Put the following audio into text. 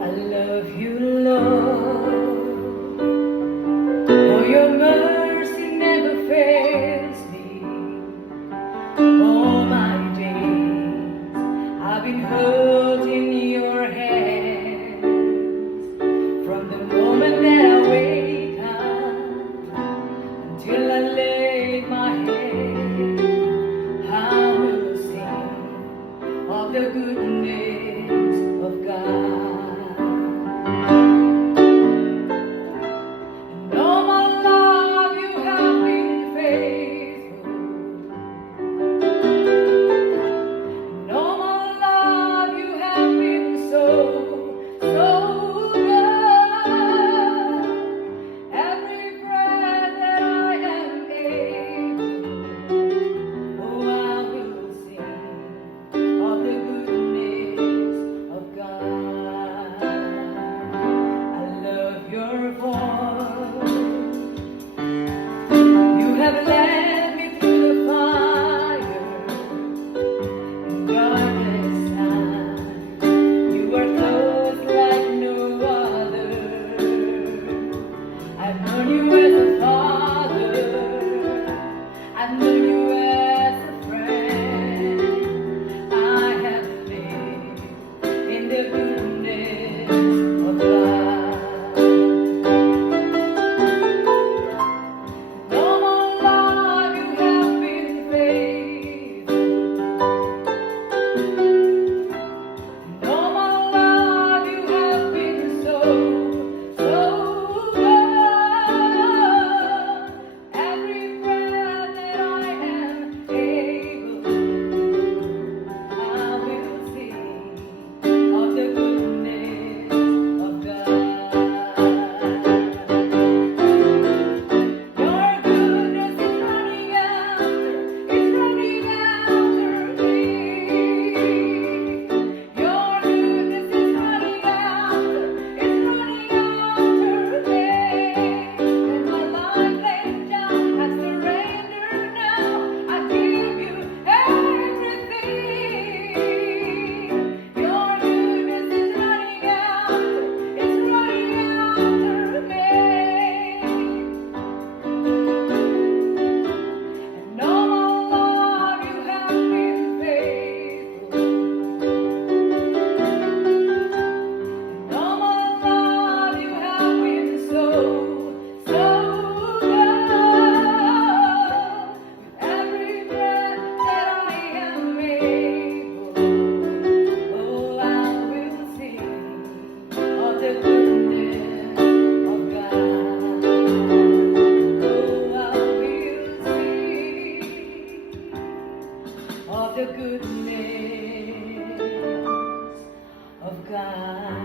I love you, Lord, for your mercy never fails me. All my days I've been held in your hands. From the moment that I wake up until I lay my head, I will sing of the goodness of God. You have led me through the fire and darkest night. You are close like no other. I've known you as a father. I've known you as a friend. I have lived in the goodness of God. Of the goodness of God.